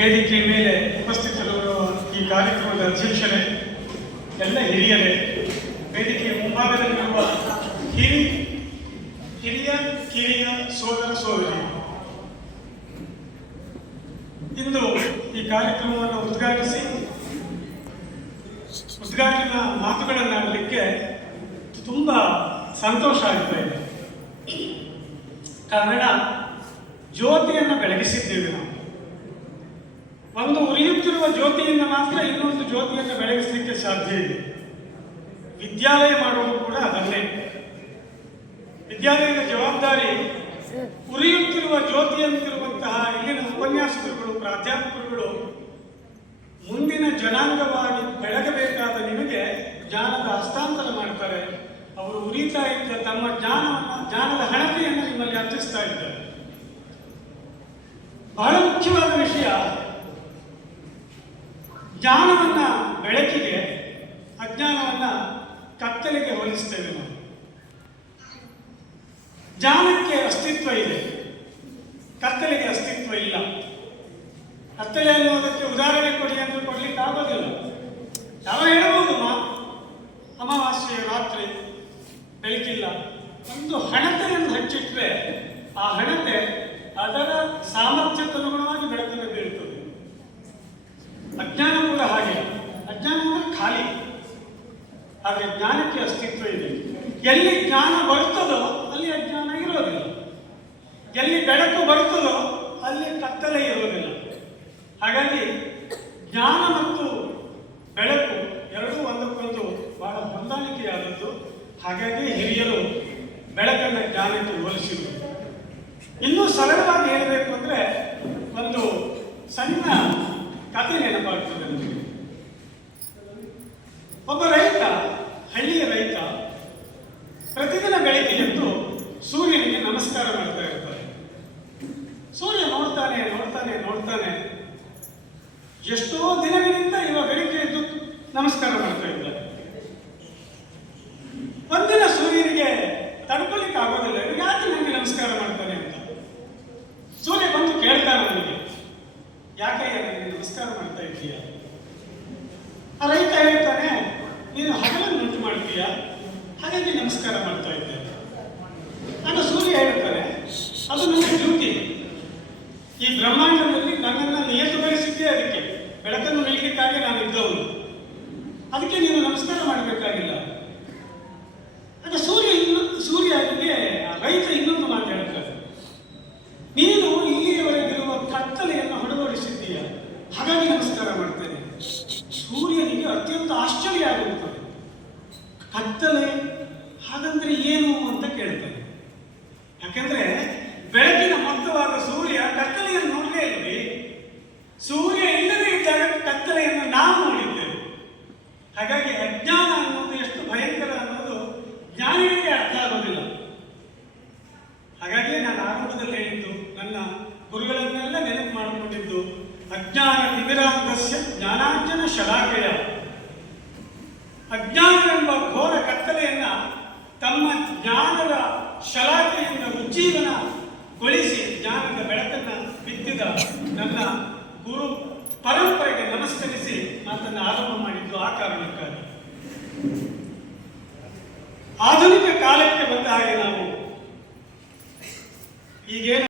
ವೇದಿಕೆ ಮೇಲೆ ಉಪಸ್ಥಿತರು ಈ ಕಾರ್ಯಕ್ರಮದ ಅಧ್ಯಕ್ಷರೇ, ಎಲ್ಲ ಹಿರಿಯರೇ, ವೇದಿಕೆಯ ಮುಂಭಾಗದಲ್ಲಿರುವ ಹಿರಿ, ಹಿರಿಯ, ಕಿರಿಯ ಸೋದರ ಸೋದರಿ. ಇಂದು ಈ ಕಾರ್ಯಕ್ರಮವನ್ನು ಉದ್ಘಾಟಿಸಿ, ಉದ್ಘಾಟನಾ ಮಾತುಗಳನ್ನಾಡಲಿಕ್ಕೆ ತುಂಬ ಸಂತೋಷ ಆಗ್ತಾ ಇದೆ. ಕಾರಣ ಜ್ಯೋತಿಯನ್ನು ಬೆಳಗಿಸಿದ್ದೇವೆ ಒಂದು ಉರಿಯುತ್ತಿರುವ ಜ್ಯೋತಿಯಿಂದ ಮಾತ್ರ ಇನ್ನೊಂದು ಜ್ಯೋತಿಯನ್ನು ಬೆಳಗಿಸಲಿಕ್ಕೆ ಸಾಧ್ಯ ಇದೆ ವಿದ್ಯಾಲಯ ಮಾಡುವುದು ಕೂಡ ಅದನ್ನೇ. ವಿದ್ಯಾಲಯದ ಜವಾಬ್ದಾರಿ ಉರಿಯುತ್ತಿರುವ ಜ್ಯೋತಿಯಂತಿರುವಂತಹ ಇಲ್ಲಿನ ಉಪನ್ಯಾಸಕರುಗಳು, ಪ್ರಾಧ್ಯಾಪಕರುಗಳು ಮುಂದಿನ ಜನಾಂಗವಾಗಿ ಬೆಳಗಬೇಕಾದ ನಿಮಗೆ ಜ್ಞಾನದ ಹಸ್ತಾಂತರ ಮಾಡ್ತಾರೆ. ಅವರು ಉರಿತಾ ಇದ್ದ ತಮ್ಮ ಜ್ಞಾನ ಜ್ಞಾನದ ಹಣತೆಯನ್ನು ನಿಮ್ಮಲ್ಲಿ ಅರ್ಚಿಸ್ತಾ ಇದ್ದಾರೆ. ಬಹಳ ಮುಖ್ಯವಾದ ವಿಷಯ ಜ್ಞಾನವನ್ನ ಬೆಳಕಿಗೆ, ಅಜ್ಞಾನವನ್ನ ಕತ್ತಲೆಗೆ ಹೋಲಿಸ್ತೇವೆ ನಾವು. ಜ್ಞಾನಕ್ಕೆ ಅಸ್ತಿತ್ವ ಇದೆ. ಕತ್ತಲೆಗೆ ಅಸ್ತಿತ್ವ ಇಲ್ಲ. ಕತ್ತಲೆ ಅನ್ನೋದಕ್ಕೆ ಉದಾಹರಣೆ ಕೊಡಿ ಅಂದ್ರೆ ಕೊಡ್ಲಿಕ್ಕೆ ಆಗೋದಿಲ್ಲ. ಯಾವ ಹೇಳಬಹುದು ಮಾ? ಅಮಾವಾಸ್ಯೆ ರಾತ್ರಿ ಬೆಳಕಿಲ್ಲ. ಒಂದು ಹಣತೆಯನ್ನು ಹಚ್ಚಿಟ್ರೆ ಆ ಹಣತೆ ಅದರ ಸಾಮರ್ಥ್ಯಕ್ಕನುಗುಣವಾಗಿ ಬೆಳಕನ್ನು ಬೀಳ್ತದೆ ಅಜ್ಞಾನ ಕೂಡ ಹಾಗೆ ಅಜ್ಞಾನ ಅಂದ್ರೆ ಖಾಲಿ ಆದರೆ ಜ್ಞಾನಕ್ಕೆ ಅಸ್ತಿತ್ವ ಇದೆ. ಎಲ್ಲಿ ಜ್ಞಾನ ಬರುತ್ತದೋ ಅಲ್ಲಿ ಅಜ್ಞಾನ ಇರೋದಿಲ್ಲ. ಎಲ್ಲಿ ಬೆಳಕು ಬರುತ್ತದೋ ಅಲ್ಲಿ ಕತ್ತಲೆ ಇರೋದಿಲ್ಲ. ಹಾಗಾಗಿ ಜ್ಞಾನ ಮತ್ತು ಬೆಳಕು ಎರಡೂ ಒಂದಕ್ಕೊಂದು ಬಹಳ ಹೊಂದಾಣಿಕೆಯಾದದ್ದು. ಹಾಗಾಗಿ ಹಿರಿಯರು ಬೆಳಕನ್ನು ಜ್ಞಾನಕ್ಕೆ ಹೋಲಿಸಿದರು. ಇನ್ನೂ ಸರಳವಾಗಿ ಹೇಳಬೇಕು ಅಂದ್ರೆ ಒಂದು ಸಣ್ಣ ಬೆಳಗ್ಗೆ ಎದ್ದು ಸೂರ್ಯನಿಗೆ ನಮಸ್ಕಾರ ಮಾಡ್ತಾ ಇರ್ತಾರೆ. ಸೂರ್ಯ ನೋಡ್ತಾನೆ ನೋಡ್ತಾನೆ ನೋಡ್ತಾನೆ. ಎಷ್ಟೋ ದಿನಗಳಿಂದ ಇವ ಬೆಳಿಗ್ಗೆ ಎದ್ದು ನಮಸ್ಕಾರ ಮಾಡ್ತಾ ಇದ್ದಾರೆ ಒಂದಿನ ಸೂರ್ಯನಿಗೆ ತಡ್ಕೊಲಿಕ್ಕೆ ಆಗೋದಿಲ್ಲ. ಯಾಕೆ ನನಗೆ ನಮಸ್ಕಾರ ಮಾಡ್ತಾನೆ ಅಂತ? ಸೂರ್ಯ ಬಂದು ಕೇಳ್ತಾನೆ ನನಗೆ ಯಾಕೆ ನನಗೆ ನಮಸ್ಕಾರ ಮಾಡ್ತಾ ಇದ್ದೀಯ? ರೈತ ಹೇಳ್ತಾನೆ, ನೀನು ಹಗಲನ್ನು ಉಂಟು ಮಾಡ್ತೀಯ? ಹಾಗಾಗಿ ನಮಸ್ಕಾರ ಮಾಡ್ತಾ ಇದ್ದೆ ಆಗ ಸೂರ್ಯ ಹೇಳ್ತಾನೆ ಅದು ನನ್ನ ಡ್ಯೂಟಿ. ಈ ಬ್ರಹ್ಮಾಂಡದಲ್ಲಿ ನನ್ನನ್ನು ನಿಯತಗೊಳಿಸಿದ್ದೇ ಅದಕ್ಕೆ. ಬೆಳಕನ್ನು ನೀಡಲಿಕ್ಕಾಗಿ ನಾನು ಇದ್ದವನು. ಅದಕ್ಕೆ ನೀನು ನಮಸ್ಕಾರ ಮಾಡಬೇಕಾಗಿಲ್ಲ. ಆಗ ಸೂರ್ಯ ಇನ್ನು ಸೂರ್ಯನಿಗೆ ಆ ರೈತ ಇನ್ನೊಂದು ಮಾತು ಹೇಳ್ತಾರೆ ನೀನು ಇಲ್ಲಿಯವರೆಗಿರುವ ಕತ್ತಲೆಯನ್ನು ಹೊಡೆದೋಡಿಸಿದ್ದೀಯ ಹಾಗಾಗಿ ನಮಸ್ಕಾರ ಮಾಡ್ತೇನೆ. ಸೂರ್ಯನಿಗೆ ಅತ್ಯಂತ ಆಶ್ಚರ್ಯ ಆಗುತ್ತದೆ. ಕತ್ತಲೆ ಹಾಗಂದ್ರೆ ಏನು ಅಂತ ಕೇಳ್ತಾರೆ ಯಾಕೆಂದ್ರೆ ಬೆಳಕಿನ ಮೊತ್ತವಾದ ಸೂರ್ಯ ಕತ್ತಲೆಯನ್ನು ನೋಡಲೇ ಇಲ್ಲಿ ಸೂರ್ಯ ಇಲ್ಲದೇ ಇದ್ದಾಗ ಕತ್ತಲೆಯನ್ನು ನಾವು ನೋಡಿದ್ದೇವೆ. ಹಾಗಾಗಿ ಅಜ್ಞಾನ ಅನ್ನೋದು ಎಷ್ಟು ಭಯಂಕರ ಅನ್ನೋದು ಜ್ಞಾನಿಗಳಿಗೆ ಅರ್ಥ ಆಗೋದಿಲ್ಲ. ಹಾಗಾಗಿ ನಾನು ಆರಂಭದಲ್ಲಿ ಹೇಳಿದ್ದು, ನನ್ನ ಗುರುಗಳನ್ನೆಲ್ಲ ನೆನಪು ಮಾಡಿಕೊಂಡಿದ್ದು, ಅಜ್ಞಾನ ನಿಮಿರಾಂತಸ್ಯ ಜ್ಞಾನಾರ್ಜನ ಶಲಾಕೆಯ ಅಜ್ಞಾನವೆಂಬ ಘೋರ ಕತ್ತಲೆಯನ್ನ ತಮ್ಮ ಜ್ಞಾನದ ಶಲಾಕೆಯಿಂದ ಉಜ್ಜೀವನಗೊಳಿಸಿ ಜ್ಞಾನದ ಬೆಳಕನ್ನ ಬಿತ್ತಿದ ನನ್ನ ಗುರು ಪರಂಪರೆಗೆ ನಮಸ್ಕರಿಸಿ ಮಾತನ್ನು ಆರಂಭ ಮಾಡಿದ್ದು ಆ ಕಾರಣಕ್ಕಾಗಿ. ಆಧುನಿಕ ಕಾಲಕ್ಕೆ ಬಂದ ಹಾಗೆ ನಾವು ಈಗೇನು